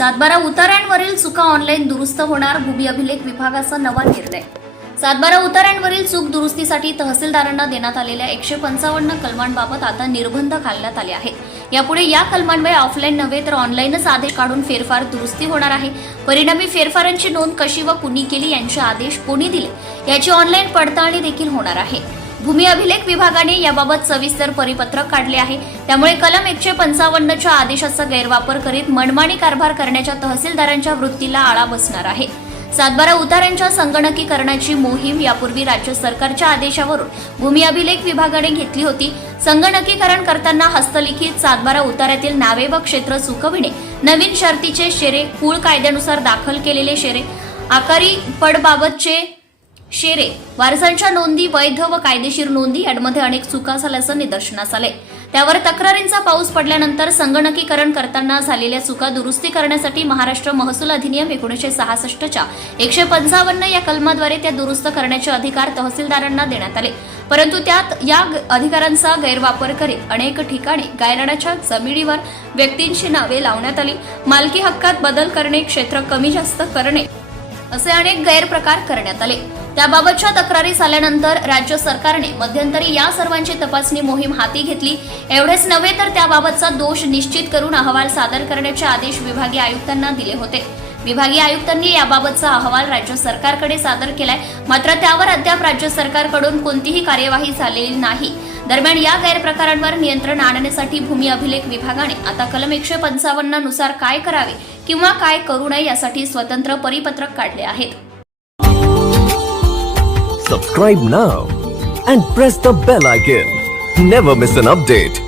सातबारा उतारांवरील चुका ऑनलाईन दुरुस्त होणार भूमी अभिलेख विभागाचा नवा निर्णय. सातबारा उतारांवरील चूक दुरुस्तीसाठी तहसीलदारांना देण्यात आलेल्या एकशे पंचावन्न कलमांबाबत आता निर्बंध घालण्यात आले आहेत. यापुढे या कलमांमुळे ऑफलाईन नव्हे तर ऑनलाईनच आदेश काढून फेरफार दुरुस्ती होणार आहे. परिणामी फेरफारांची नोंद कशी व कुणी केली यांचे आदेश कोणी दिले याची ऑनलाईन पडताळणी देखील होणार आहे. भूमी अभिलेख विभागाने याबाबत सविस्तर परिपत्रक काढले आहे. त्यामुळे कलम एकशे पंचावन्नच्या आदेशाचा गैरवापर करीत मनमानी कारभार करण्याच्या तहसीलदारांच्या वृत्तीला आळा बसणार आहे. सातबारा उतारांच्या संगणकीकरणाची मोहीम यापूर्वी राज्य सरकारच्या आदेशावरून भूमी अभिलेख विभागाने घेतली होती. संगणकीकरण करताना हस्तलिखित सातबारा उताऱ्यातील नावे व क्षेत्र चुकविणे नवीन शर्तीचे शेरे कुळ कायद्यानुसार दाखल केलेले शेरे आकारी पडबाबतचे शेरे वारसांच्या नोंदी वैध व कायदेशीर नोंदी यामध्ये अनेक चुका झाल्याचं निदर्शनास आले त्यावर तक्रारींचा पाऊस पडल्यानंतर संगणकीकरण करताना झालेल्या चुका दुरुस्ती करण्यासाठी महाराष्ट्र महसूल अधिनियम एकोणीसशे सहासष्टच्या एकशे पंचावन्न या कलमाद्वारे त्या दुरुस्त करण्याचे अधिकार तहसीलदारांना देण्यात आले. परंतु त्यात या अधिकारांचा गैरवापर करीत अनेक ठिकाणी गायरानाच्या जमिनीवर व्यक्तींची नावे लावण्यात आली. मालकी हक्कात बदल करणे क्षेत्र कमी जास्त करणे असे अनेक गैरप्रकार करण्यात आले. त्याबाबतच्या तक्रारी झाल्यानंतर राज्य सरकारने मध्यंतरी या सर्वांची तपासणी मोहीम हाती घेतली. एवढेच नव्हे तर त्याबाबतचा दोष निश्चित करून अहवाल सादर करण्याचे आदेश विभागीय आयुक्तांना दिले होते. विभागीय आयुक्तांनी याबाबतचा अहवाल राज्य सरकारकडे सादर केलाय. मात्र त्यावर अद्याप राज्य सरकारकडून कोणतीही कार्यवाही झालेली नाही. दरम्यान या गैरप्रकारांवर नियंत्रण आणण्यासाठी भूमी अभिलेख विभागाने आता कलम एकशे पंचावन्ननुसार काय करावे किंवा काय करू नये यासाठी स्वतंत्र परिपत्रक काढले आहेत. Subscribe now and press the bell icon never miss an update